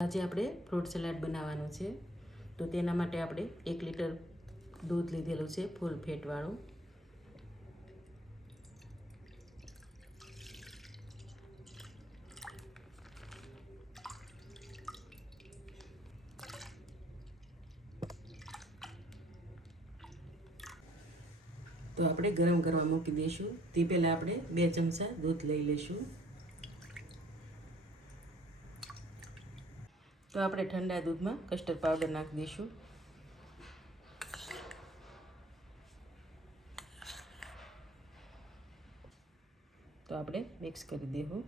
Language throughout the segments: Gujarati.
આજે આપણે ફ્રૂટ સલાડ બનાવવાનું છે. તો તેના માટે આપણે એક લીટર દૂધ લીધેલું છે, ફૂલ ફેટવાળું. તો આપણે ગરમ કરવા મૂકી દઈશું. તે પહેલાં આપણે બે ચમચા દૂધ લઈ લઈશું. તો આપણે ઠંડા દૂધમાં કસ્ટર્ડ પાવડર નાખી દઈશું. તો આપણે મિક્સ કરી દેવું.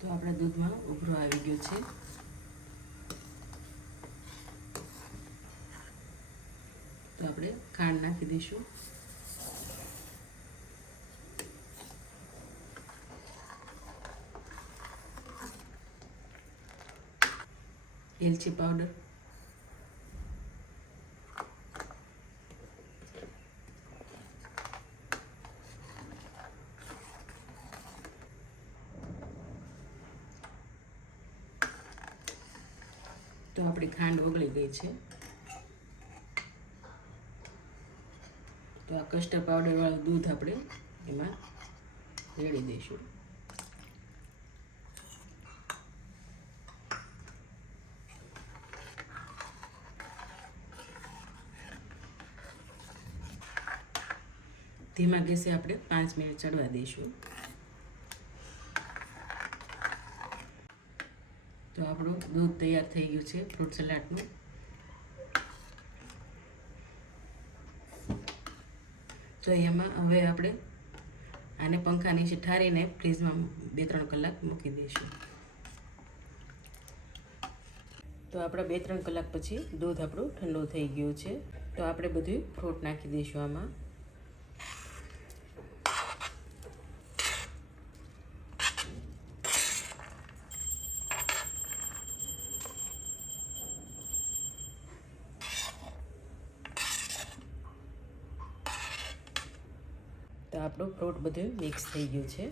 તો આપણા દૂધમાં ઉભરો આવી ગયો છે. આપણે ખાંડ નાખી દઈશું. એલચી પાવડર. તો આપણી ખાંડ ઓગળી ગઈ છે. તો આ કસ્ટર્ડ પાવડરવાળું દૂધ આપણે એમાં રેડી દઈશું. ધીમા ગેસે આપણે પાંચ મિનિટ ચડવા દઈશું. તો આપણું દૂધ તૈયાર થઈ ગયું છે, ફ્રૂટ સલાડનું. તો એમાં હવે આપણે આને પંખા નીચે ઠારીને ફ્રીજમાં બે ત્રણ કલાક મૂકી દઈશું. તો આપણા બે ત્રણ કલાક પછી દૂધ આપણું ઠંડુ થઈ ગયું છે. તો આપણે બધું ફ્રૂટ નાખી દઈશું આમાં. તો આપણું ફ્રૂટ બધું મિક્સ થઈ ગયું છે.